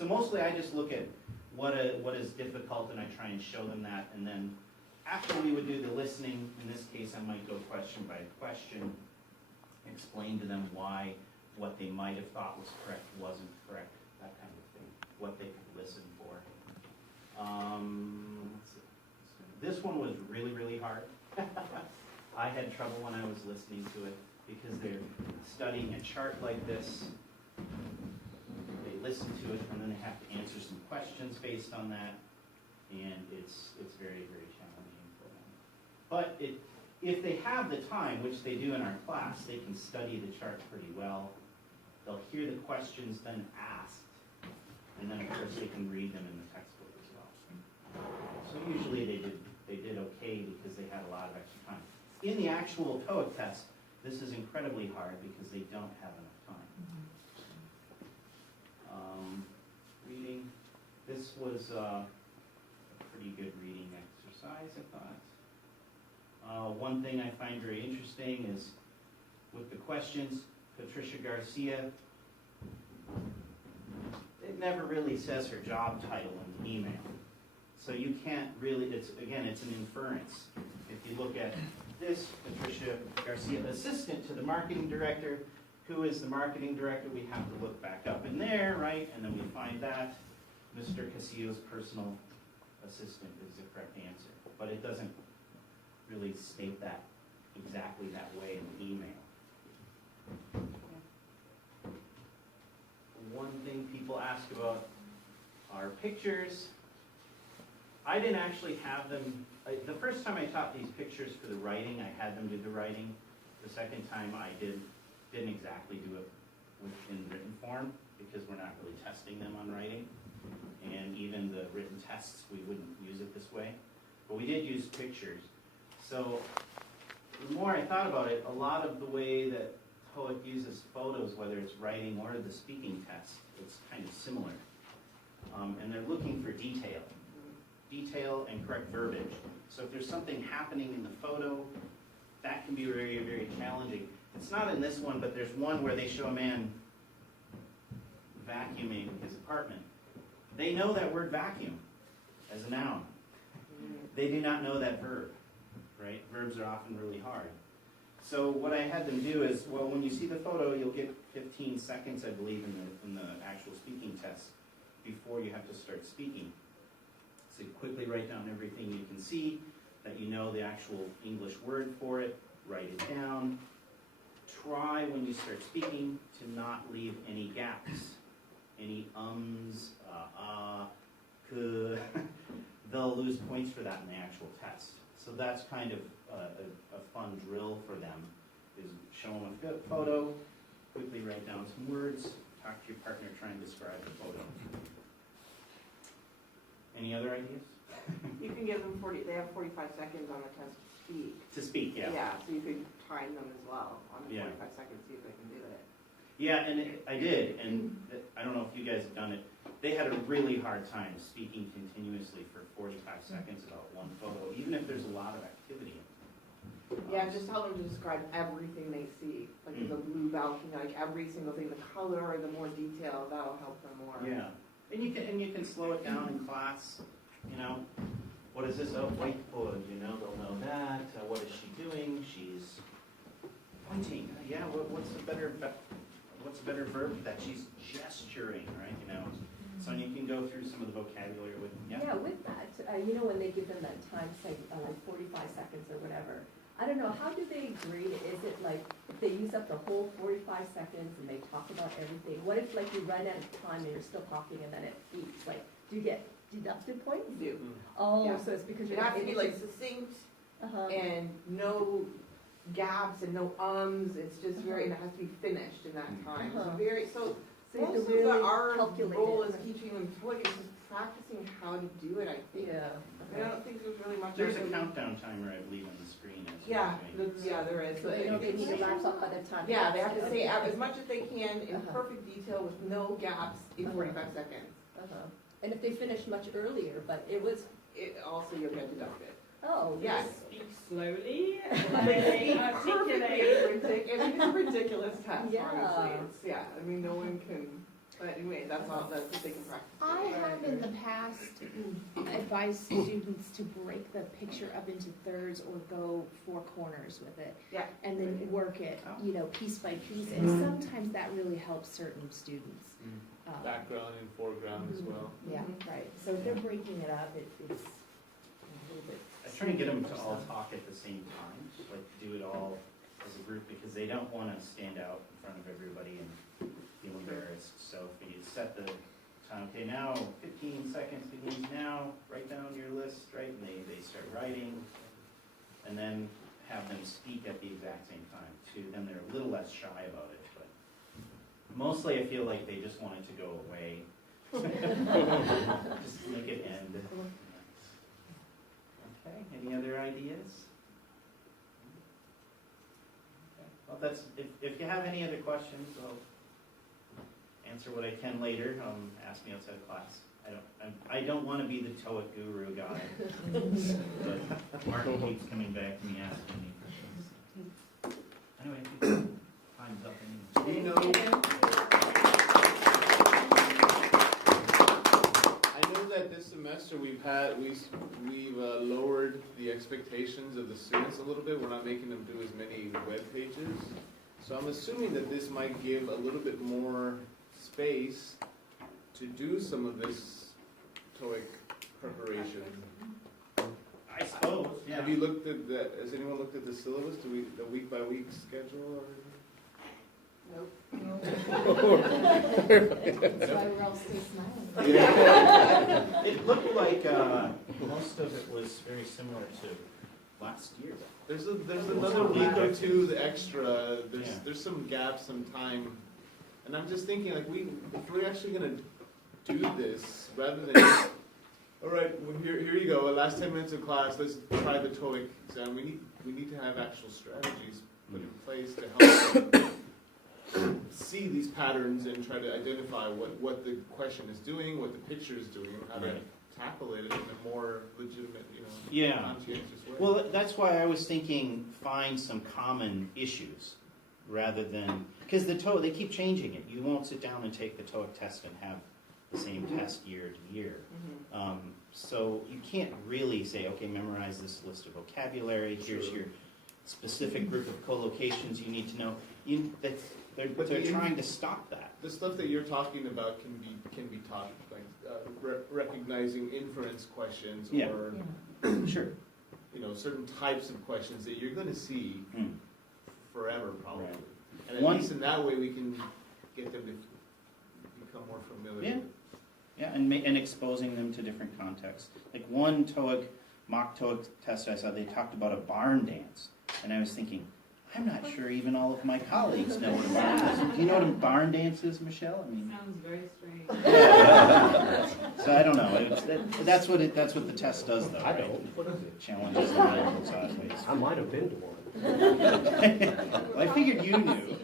So mostly I just look at what is difficult and I try and show them that, and then after we would do the listening, in this case I might go question by question, explain to them why what they might have thought was correct wasn't correct, that kind of thing, what they could listen for. Let's see. This one was really, really hard. I had trouble when I was listening to it because they're studying a chart like this. They listen to it and then they have to answer some questions based on that, and it's very, very challenging for them. But if they have the time, which they do in our class, they can study the chart pretty well. They'll hear the questions then asked, and then of course they can read them in the textbook as well. So usually they did okay because they had a lot of extra time. In the actual TOEIC test, this is incredibly hard because they don't have enough time. Reading, this was a pretty good reading exercise, I thought. One thing I find very interesting is with the questions, Patricia Garcia, it never really says her job title in the email. So you can't really, it's an inference. If you look at this, Patricia Garcia, assistant to the marketing director. Who is the marketing director? We have to look back up in there, right? And then we find that Mr. Casillo's personal assistant is the correct answer. But it doesn't really state that exactly that way in the email. One thing people ask about are pictures. I didn't actually have them, the first time I taught these pictures for the writing, I had them do the writing. The second time I didn't exactly do it in written form because we're not really testing them on writing. And even the written tests, we wouldn't use it this way. But we did use pictures. So the more I thought about it, a lot of the way that TOEIC uses photos, whether it's writing or the speaking test, it's kind of similar. And they're looking for detail. Detail and correct verbiage. So if there's something happening in the photo, that can be very, very challenging. It's not in this one, but there's one where they show a man vacuuming his apartment. They know that word vacuum as a noun. They do not know that verb, right? Verbs are often really hard. So what I had them do is, well, when you see the photo, you'll get 15 seconds, I believe, in the actual speaking test before you have to start speaking. So you quickly write down everything you can see, that you know the actual English word for it, write it down. Try when you start speaking to not leave any gaps, any ums, could. They'll lose points for that in the actual test. So that's kind of a fun drill for them, is show them a photo, quickly write down some words, talk to your partner, try and describe the photo. Any other ideas? You can give them they have 45 seconds on the test to speak. To speak, yeah. Yeah, so you could time them as well on the Yeah. 45 seconds, see if they can do it. Yeah, and I did, and I don't know if you guys have done it. They had a really hard time speaking continuously for 45 seconds about one photo, even if there's a lot of activity. Yeah, just tell them to describe everything they see, like the blue balcony, like every single thing, the color, the more detail, that'll help them more. Yeah, and you can slow it down in class. You know, what is this? Oh, whiteboard. You know, they'll know that. What is she doing? She's pointing. Yeah. What's a better verb? That she's gesturing, right? You know. So you can go through some of the vocabulary with them. Yeah. Yeah, with that, you know, when they give them that time, say like 45 seconds or whatever, I don't know, how do they grade it? Is it like if they use up the whole 45 seconds and they talk about everything? What if like you run out of time and you're still talking and then it beeps? Like, do you get deducted points? You do. Oh, Yeah. so it's because It you're has to be like succinct and no gaps and no ums. It's just very, and it has to be finished in that time. So So most of really our calculate role it. is teaching them TOEIC, it's just practicing how to do it, I think. Yeah. I don't think there's really much. There's a countdown timer, I believe, on the screen. As Yeah, well. there is. So they know they need a laptop by the time. Yeah, they have to say as much as they can in Uh-huh. perfect detail with no gaps in 45 seconds. And if they finish much earlier, but it was, It also, you'll get deducted. oh, Yes. Speak slowly. Perfectly Articulate. ridiculous. I mean, it's a ridiculous test, Yeah. honestly. I mean, no one can. But anyway, that's what they can practice. I have in the past advised students to break the picture up into thirds or go 4 corners with it. Yeah. And then work it, piece by piece, and sometimes that really helps certain students. Background and foreground as well. Yeah, right, so if they're breaking it up, it's a little bit. I try to get them to all talk at the same time, like do it all as a group, because they don't want to stand out in front of everybody and feel embarrassed. So if we set the time, okay, now 15 seconds begins now, write down your list, right? And they start writing, and then have them speak at the exact same time too. Then they're a little less shy about it, but mostly I feel like they just want it to go away. Just make it end. Okay, any other ideas? Okay. Well, that's, if you have any other questions, I'll answer what I can later. Ask me outside of class. I don't want to be the TOEIC guru guy, but Martin keeps coming back to me asking me questions. Anyway, time's up anyway. You know, I know that this semester we've lowered the expectations of the students a little bit. We're not making them do as many web pages. So I'm assuming that this might give a little bit more space to do some of this TOEIC preparation. I suppose, yeah. Have you looked at that? Has anyone looked at the syllabus? The week by week schedule or? Nope. That's why we're all still smiling. Yeah. It looked like most of it was very similar to last year. There's another week or two the extra. There's some gaps, some time, and I'm just thinking like if we're actually gonna do this rather than just, all right, well, here you go. Last 10 minutes of class. Let's try the TOEIC exam. We need to have actual strategies put in place to help them see these patterns and try to identify what the question is doing, what the picture is doing, and how to tackle it in a more legitimate, conscientious way. Well, that's why I was thinking find some common issues rather than, because the TOEIC, they keep changing it. You won't sit down and take the TOEIC test and have the same test year to year. So you can't really say, okay, memorize this list of vocabulary. Here's your specific group of collocations you need to know. They're trying to stop that. The stuff that you're talking about can be taught, like recognizing inference questions or Sure. Certain types of questions that you're going to see forever probably. Right. And at least in that way we can get them to become more familiar. Yeah, and exposing them to different contexts. Like one mock TOEIC test I saw, they talked about a barn dance, and I was thinking, I'm not sure even all of my colleagues know what a barn dance is. Do you know what a barn dance is, Michelle? Sounds very strange. So I don't know. That's what the test does, though. I right? don't. What is it? Challenges the mind in sideways. I might have been to one. Well, I figured you knew.